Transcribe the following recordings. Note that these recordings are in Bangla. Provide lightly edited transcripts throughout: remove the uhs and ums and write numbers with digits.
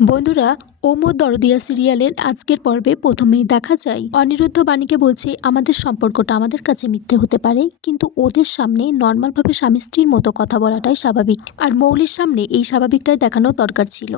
বন্ধুরা, ও মোর দরদিয়া সিরিয়ালের আজকের পর্বে প্রথমেই দেখা যায় অনিরুদ্ধ বাণীকে বলছে আমাদের সম্পর্কটা আমাদের কাছে মিথ্যে হতে পারে, কিন্তু ওদের সামনে নর্মালভাবে স্বামী স্ত্রীর মতো কথা বলাটাই স্বাভাবিক, আর মৌলির সামনে এই স্বাভাবিকটাই দেখানো দরকার ছিল।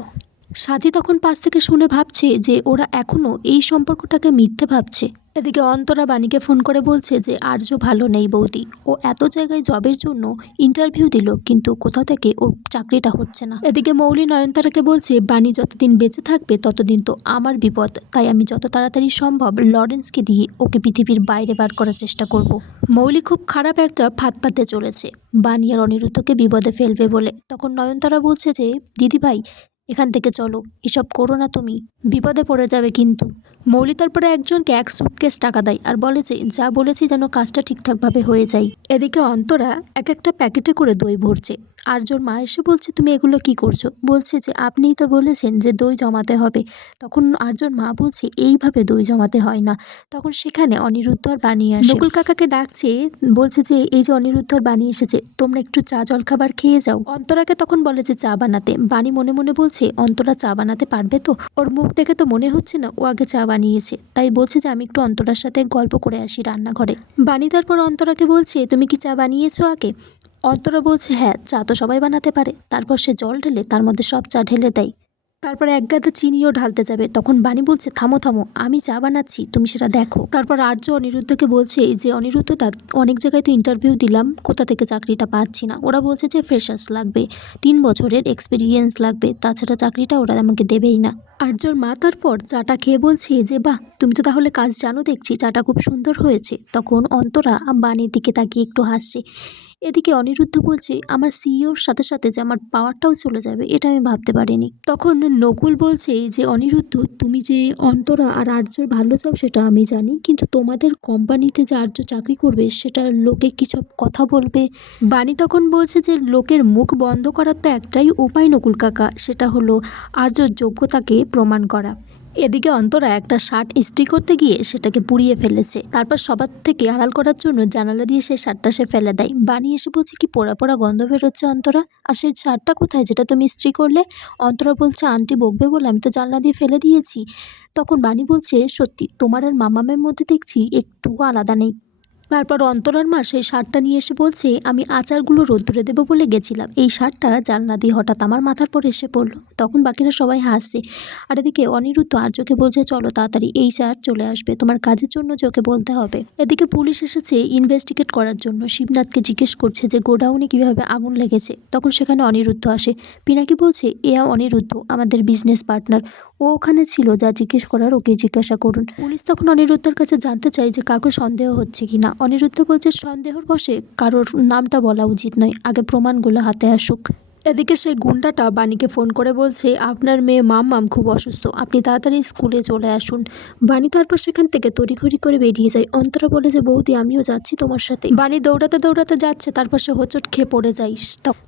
সাথী তখন পাশ থেকে শুনে ভাবছে যে ওরা এখনো এই সম্পর্কটাকে মিথ্যে ভাবছে। এদিকে অন্তরা বাণীকে ফোন করে বলছে যে আর্য ভালো নেই বৌদি, ও এত জায়গায় জবের জন্য ইন্টারভিউ দিল কিন্তু কোথাও থেকে ওর চাকরিটা হচ্ছে না। এদিকে মৌলি নয়নতারাকে বলছে বাণী যতদিন বেঁচে থাকবে ততদিন তো আমার বিপদ, তাই আমি যত তাড়াতাড়ি সম্ভব লরেন্সকে দিয়ে ওকে পৃথিবীর বাইরে বার করার চেষ্টা করব। মৌলি খুব খারাপ একটা ফাঁদ পাতে চলেছে বাণী আর অনিরুদ্ধকে বিপদে ফেলবে বলে। তখন নয়নতারা বলছে যে দিদি ভাই, এখান থেকে চলো, এসব করো না, তুমি বিপদে পড়ে যাবে কিন্তু। মৌলি তারপরে একজনকে এক সুটকেস টাকা দেয় আর বলে যে যা বলেছি যেন কাজটা ঠিকঠাকভাবে হয়ে যায়। এদিকে অন্তরা এক একটা প্যাকেটে করে দই ভরছে। আর্যর মা এসে বলছে তুমি এগুলো কি করছো? বলছে যে আপনিই তো বলেছেন যে দই জমাতে হবে। তখন আর্যর মা বলছে এইভাবে দই জমাতে হয় না। তখন সেখানে অনিরুদ্ধ আর বাণী আসে। নকুল কাকাকে ডাকছে, বলছে যে এই যে অনিরুদ্ধ আর বাণী এসেছে, তোমরা একটু চা জল খাবার খেয়ে যাও। অন্তরাকে তখন বলে যে চা বানাতে। বাণী মনে মনে বলছে অন্তরা চা বানাতে পারবে তো? ওর মুখ দেখে তো মনে হচ্ছে না ও আগে চা বানিয়েছে, তাই বলছে যে আমি একটু অন্তরার সাথে গল্প করে আসি রান্নাঘরে। বাণী তারপর অন্তরাকে বলছে তুমি কি চা বানিয়েছো আগে? অন্তরা বলছে হ্যাঁ, চা তো সবাই বানাতে পারে। তারপর সে জল ঢেলে তার মধ্যে সব চা ঢেলে দেয়। তারপরে এক গাদা চিনিও ঢালতে যাবে, তখন বাণী বলছে থামো থামো, আমি চা বানাচ্ছি, তুমি সেটা দেখো। তারপর আর্য অনিরুদ্ধকে বলছে যে অনিরুদ্ধ দা, অনেক জায়গায় তো ইন্টারভিউ দিলাম, কোথা থেকে চাকরিটা পাচ্ছি না। ওরা বলছে যে ফ্রেশার্স লাগবে, 3 বছরের এক্সপিরিয়েন্স লাগবে, তাছাড়া চাকরিটা ওরা আমাকে দেবেই না। আর্যর মা তারপর চাটা খেয়ে বলছে যে বাহ, তুমি তো তাহলে কাজ জানো দেখছি, চাটা খুব সুন্দর হয়েছে। তখন অন্তরা বাণীর দিকে তাকিয়ে একটু হাসছে। এদিকে অনিরুদ্ধ বলছে আমার সিইওর সাথে সাথে যে আমার পাওয়ারটাও চলে যাবে, এটা আমি ভাবতে পারিনি। তখন নকুল বলছে যে অনিরুদ্ধ, তুমি যে অন্তরা আর আর্যর ভালো চাও সেটা আমি জানি, কিন্তু তোমাদের কোম্পানিতে যে আর্য চাকরি করবে সেটা লোকে কিছু কথা বলবে। বাণী তখন বলছে যে লোকের মুখ বন্ধ করার তো একটাই উপায় নকুল কাকা, সেটা হলো আর্যর যোগ্যতাকে প্রমাণ করা। এদিকে অন্তরা একটা শার্ট ইস্ত্রি করতে গিয়ে সেটাকে পুড়িয়ে ফেলেছে। তারপর সবার থেকে আড়াল করার জন্য জানালা দিয়ে সেই শার্টটা সে ফেলে দেয়। বাণী এসে বলছে কি পোড়া পোড়া গন্ধ বেরোচ্ছে অন্তরা, আর সেই শার্টটা কোথায় যেটা তুমি ইস্ত্রি করলে? অন্তরা বলছে আন্টি বকবে বলে আমি তো জানলা দিয়ে ফেলে দিয়েছি। তখন বাণী বলছে সত্যি তোমার আর মামামের মধ্যে দেখছি একটুও আলাদা নেই। তারপর অন্তরার মা সেই শার্টটা নিয়ে এসে বলছে আমি আচারগুলো রোদ্দুরে দেবো বলে গেছিলাম, এই শার্টটা জানলা দিয়ে হঠাৎ আমার মাথার পর এসে পড়লো। তখন বাকিরা সবাই হাসছে। আর এদিকে অনিরুদ্ধ আর্যকে বলছে চলো তাড়াতাড়ি, এই শার্ট চলে আসবে, তোমার কাজের জন্য যে ওকে বলতে হবে। এদিকে পুলিশ এসেছে ইনভেস্টিগেট করার জন্য। শিবনাথকে জিজ্ঞেস করছে যে গোডাউনে কিভাবে আগুন লেগেছে। তখন সেখানে অনিরুদ্ধ আসে। পিনাকি বলছে অনিরুদ্ধ আমাদের বিজনেস পার্টনার, ও ওখানে ছিল, যা জিজ্ঞেস করার ওকে জিজ্ঞাসা করুন। পুলিশ তখন অনিরুদ্ধের কাছে জানতে চায় যে কাউকে সন্দেহ হচ্ছে কিনা। অনিরুদ্ধ বলছে সন্দেহর বশে কারোর নামটা বলা উচিত নয়, আগে প্রমাণগুলো হাতে আসুক। এদিকে সেই গুন্ডাটা বাণীকে ফোন করে বলছে আপনার মেয়ে মাম্মাম খুব অসুস্থ, আপনি তাড়াতাড়ি স্কুলে চলে আসুন। বাণী তারপর সেখান থেকে তড়িঘড়ি করে বেরিয়ে যায়। অন্তরা বলে যে বৌদি আমিও যাচ্ছি তোমার সাথে। বাণী দৌড়াতে দৌড়াতে যাচ্ছে, তারপর সে হোঁচট খেয়ে পড়ে যায়।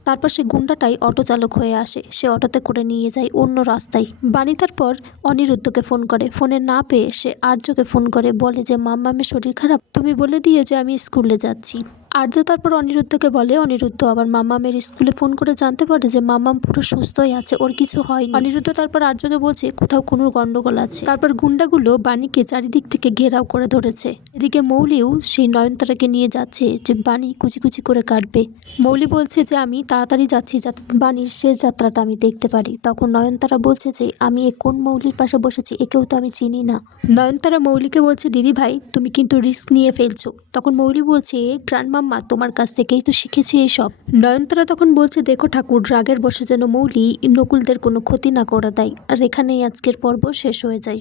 তারপর সে গুন্ডাটাই অটো চালক হয়ে আসে, সে অটোতে করে নিয়ে যায় অন্য রাস্তায়। বাণী তারপর অনিরুদ্ধকে ফোন করে, ফোনে না পেয়ে সে আর্যকে ফোন করে, বলে যে মাম্মামের শরীর খারাপ, তুমি বলে দিও যে আমি স্কুলে যাচ্ছি। আর্য তারপর অনিরুদ্ধকে বলে, অনিরুদ্ধ আবার মাম্মামের স্কুলে ফোন করে জানতে পারে যে মাম্মাম পুরো সুস্থই আছে, ওর কিছু হয়নি। অনিরুদ্ধ তারপর আর্যকে বলছে কোথাও কোনো গন্ডগোল আছে। তারপর গুন্ডাগুলো বাণীকে চারিদিক থেকে ঘেরাও করে ধরেছে। এদিকে মৌলিও সেই নয়নতারাকে নিয়ে যাচ্ছে যে বাণী কুচি কুচি করে কাটবে। মৌলি বলছে যে আমি তাড়াতাড়ি যাচ্ছি যাতে বাণীর শেষ যাত্রাটা আমি দেখতে পারি। তখন নয়নতারা বলছে যে আমি কোন মৌলির পাশে বসেছি, একেও তো আমি চিনি না। নয়নতারা মৌলিকে বলছে দিদি ভাই তুমি কিন্তু রিস্ক নিয়ে ফেলছো। তখন মৌলি বলছে গ্র্যান্ডমাম্মা তোমার কাছ থেকেই তো শিখেছি এইসব। নয়নতারা তখন বলছে দেখো ঠাকুর, রাগের বশে যেন মৌলি নকুলদের কোনো ক্ষতি না করে দেয়। আর এখানেই আজকের পর্ব শেষ হয়ে যায়।